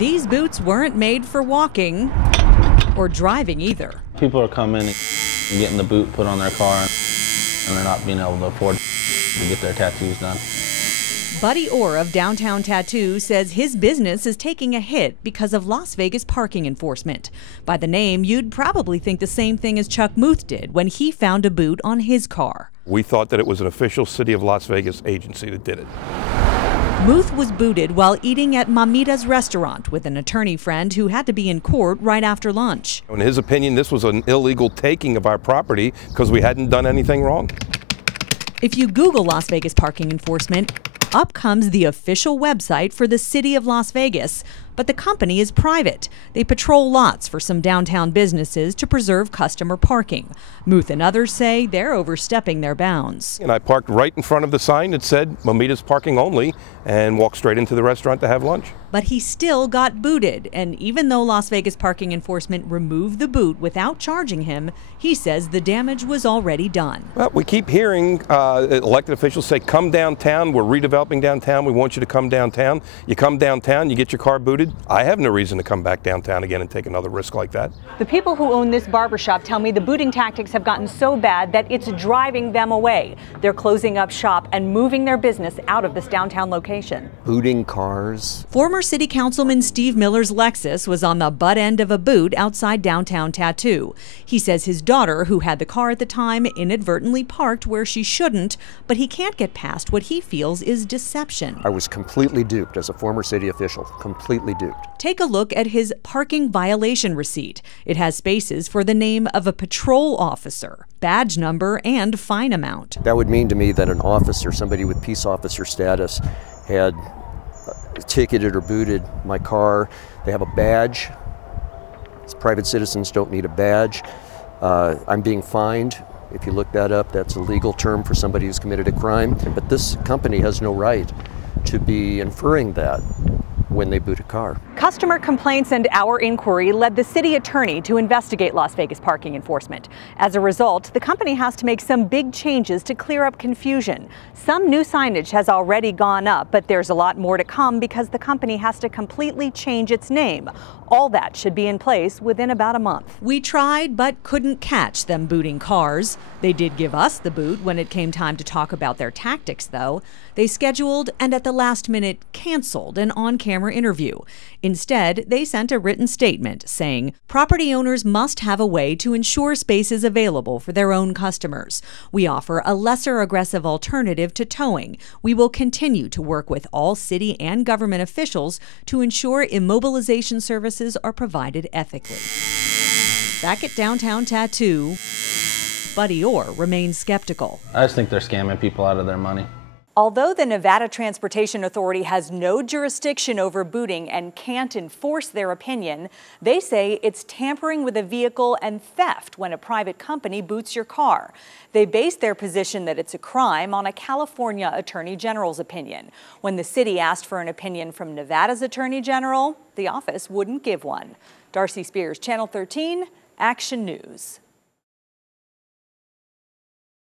These boots weren't made for walking or driving either. People are coming and getting the boot put on their car and they're not being able to afford to get their tattoos done. Buddy Orr of Downtown Tattoo says his business is taking a hit because of Las Vegas parking enforcement. By the name, you'd probably think the same thing as Chuck Muth did when he found a boot on his car. We thought that it was an official City of Las Vegas agency that did it. Muth was booted while eating at Mamita's restaurant with an attorney friend who had to be in court right after lunch. In his opinion, this was an illegal taking of our property because we hadn't done anything wrong. If you Google Las Vegas parking enforcement, up comes the official website for the City of Las Vegas, but the company is private. They patrol lots for some downtown businesses to preserve customer parking. Muth and others say they're overstepping their bounds. And I parked right in front of the sign that said Mamita's parking only and walked straight into the restaurant to have lunch. But he still got booted, and even though Las Vegas parking enforcement removed the boot without charging him, he says the damage was already done. Well, we keep hearing elected officials say, come downtown, we're redeveloping downtown, we want you to come downtown. You come downtown, you get your car booted. I have no reason to come back downtown again and take another risk like that. The people who own this barbershop tell me the booting tactics have gotten so bad that it's driving them away. They're closing up shop and moving their business out of this downtown location. Booting cars. Former City Councilman Steve Miller's Lexus was on the butt end of a boot outside Downtown Tattoo. He says his daughter, who had the car at the time, inadvertently parked where she shouldn't, but he can't get past what he feels is deception. I was completely duped as a former city official, completely duped. Take a look at his parking violation receipt. It has spaces for the name of a patrol officer, badge number, and fine amount. That would mean to me that an officer, somebody with peace officer status, had ticketed or booted my car. They have a badge. Private citizens don't need a badge. I'm being fined. If you look that up, that's a legal term for somebody who's committed a crime. But this company has no right to be inferring that when they boot a car. Customer complaints and our inquiry led the city attorney to investigate Las Vegas parking enforcement. As a result, the company has to make some big changes to clear up confusion. Some new signage has already gone up, but there's a lot more to come because the company has to completely change its name. All that should be in place within about a month. We tried but couldn't catch them booting cars. They did give us the boot when it came time to talk about their tactics, though. They scheduled and at the last minute canceled an on-camera interview. Instead, they sent a written statement saying property owners must have a way to ensure space is available for their own customers. We offer a lesser aggressive alternative to towing. We will continue to work with all city and government officials to ensure immobilization services are provided ethically. Back at Downtown Tattoo, Buddy Orr remains skeptical. I just think they're scamming people out of their money. Although the Nevada Transportation Authority has no jurisdiction over booting and can't enforce their opinion, they say it's tampering with a vehicle and theft when a private company boots your car. They base their position that it's a crime on a California Attorney General's opinion. When the city asked for an opinion from Nevada's Attorney General, the office wouldn't give one. Darcy Spears, Channel 13, Action News.